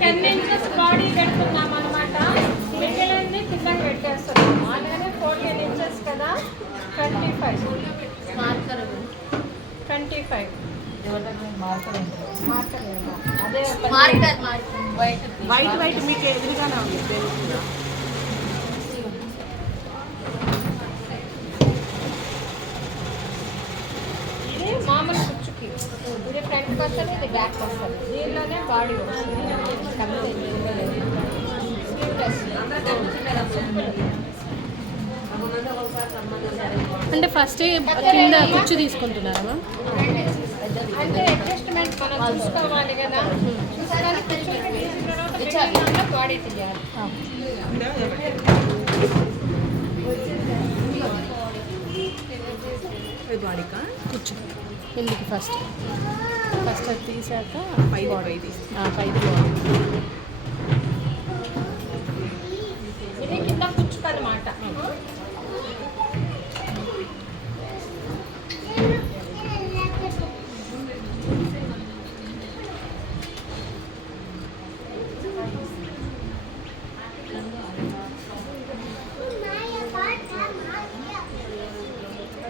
Ten inches body పెడుతున్నాం అనమాట మిగిలింది కింద పెట్టేస్తున్నాం అలాగే ఫోర్టీన్ ఇంచెస్ కదా twenty five marker twenty five marker? అదే మార్కర్ వైట్ వైట్ మీకు ఎదురుగానే ఉంది తెలుస్తుందా? ఇది మామూలు కుచ్చుకి. ఇది ఫ్రంట్ వస్తుంది ఇది బ్యాక్ వస్తుంది దీనిలోనే బాడీ వస్తుంది. అంటే ఫస్ట్ కింద కుచ్చు తీసుకుంటున్నారా అంటే అడ్జస్ట్మెంట్ మనం చూసుకోవాలి కదా. చూసుకోవాలి తర్వాత బాడీ తీయాలి. బాడీకా? కుచ్చు. కిందికి ఫస్ట్ ఫస్ట్ అది తీసాక. పైది ఆ, పైది బాడీ కింద కుచ్చుకు అనమాట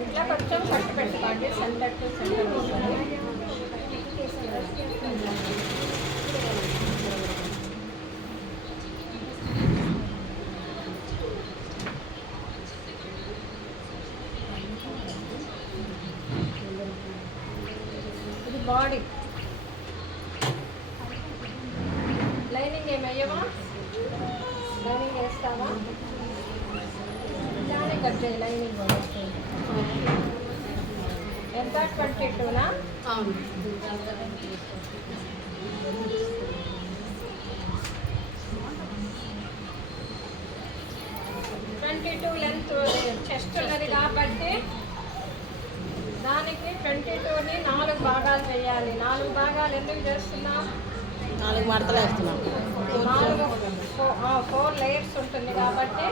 ఇట్లా కొంచెం కట్టు పెట్టుకోండి సెంటర్ టు సెంటర్ ఇది బాడీ లైనింగ్ ఏమయ్యవా లైనింగ్ వేస్తావా? ఇలానే కట్ చేయి లైనింగ్. ఎంత? ట్వంటీ టూనా? అవును. ట్వంటీ టూ లెంత్ చెస్ట్ ఉన్నది కాబట్టి టూని నాలుగు భాగాలు వేయాలి. నాలుగు భాగాలు ఎందుకు చేస్తున్నాం? నాలుగు మడతలు వేస్తున్నాం. నాలుగు ఫోర్ లేయర్స్ ఉంటుంది కాబట్టి.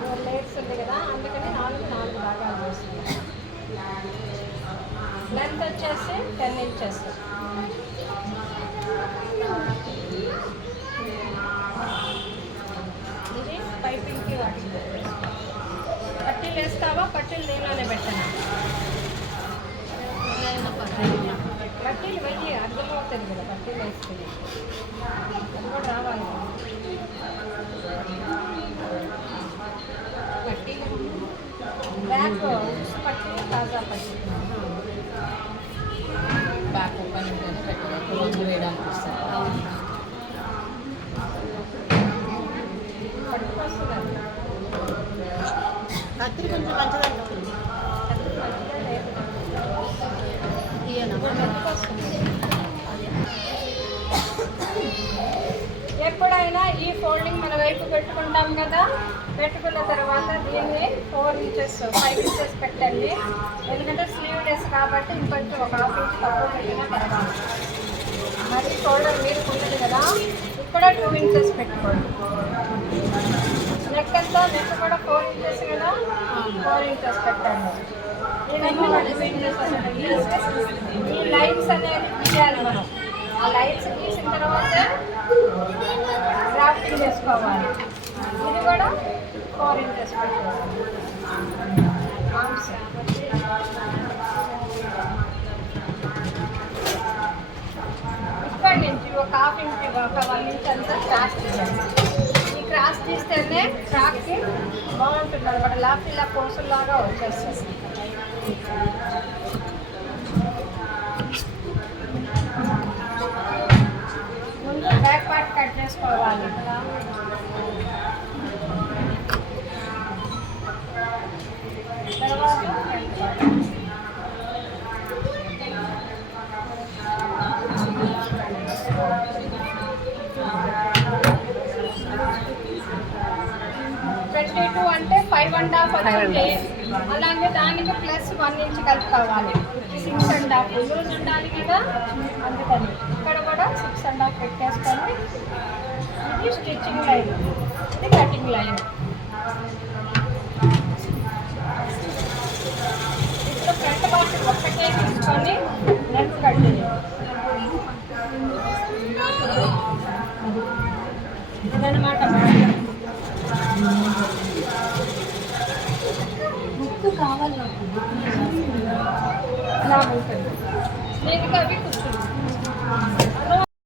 ఫోర్ లేయర్స్ ఉంది కదా అందుకని నాలుగు నాలుగు భాగాలు చేస్తున్నాం లెంత్ వచ్చేసి టెన్ ఇంచెస్. వేస్తావా పట్టీలు దీనిలోనే పెట్టనా పట్టీలు వెళ్ళి అర్థమవుతుంది కదా పట్టీలు వేస్తుంది అది కూడా రావాలి పట్టీలు బ్యాక్ ఉక్స్ పట్టీ తాజా పట్టీ బ్యాక్ ఓపెన్ ఉంటేనే పెట్టాలి క్లోజ్ వేయడానికి కత్తిరి కొంచెం మంచిగా ఎప్పుడైనా ఈ ఫోల్డింగ్ మన వైపు పెట్టుకుంటాం కదా పెట్టుకున్న తర్వాత దీన్ని ఫోర్ ఇంచెస్ ఫైవ్ ఇంచెస్ పెట్టండి. ఎందుకంటే స్లీవ్ లెస్ కాబట్టి ఇంకొంచెం ఒక హాఫ్ ఇంచ్ తక్కువ పెట్టిన తర్వాత మరి షోల్డర్ మీరు ఉంటుంది కదా ఇక్కడ టూ ఇంచెస్ పెట్టుకోండి. నెక్ అంతా నెక్ కూడా ఫోర్ ఇంచెస్ కదా. ఫోర్ ఇంచెస్ ఈ లైట్స్ అనేది గీయాలి మనం ఆ లైట్స్ తీసిన తర్వాత గ్రాఫ్టింగ్ చేసుకోవాలి ఇది కూడా ఫోర్ ఇంచెస్ పెట్టాలి నుంచి ఒక హాఫ్ ఇంచ్ ఒక వన్ ఇంచ్ అంతా క్రాస్ చేయాలి తీస్తేనే ఫ్రాక్కి బాగుంటుంది అనమాట లాఫ్ ఇలా పోసుల్లాగా వచ్చేస్తుంది. ముందు బ్యాక్ పార్ట్ కట్ చేసుకోవాలి. టూ అంటే ఫైవ్ అండ్ హాఫ్ వచ్చింది అలాగే దానికి ప్లస్ వన్ ఇంచ్ కలుపుకోవాలి సిక్స్ అండ్ హాఫ్ లూజ్ ఉండాలి కదా అందుకని. ఇక్కడ కూడా సిక్స్ అండ్ హాఫ్ పెట్టేసుకొని ఇది స్టిచ్చింగ్ లైన్ ఇది కటింగ్ లైన్ ఇప్పుడు ఫ్రంట్ పార్ట్ ఒక్కటే తీసుకొని లెన్స్ కట్ కావాలి నాకు. నేను ఉంటుంది దీనికి అవి కూర్చుంది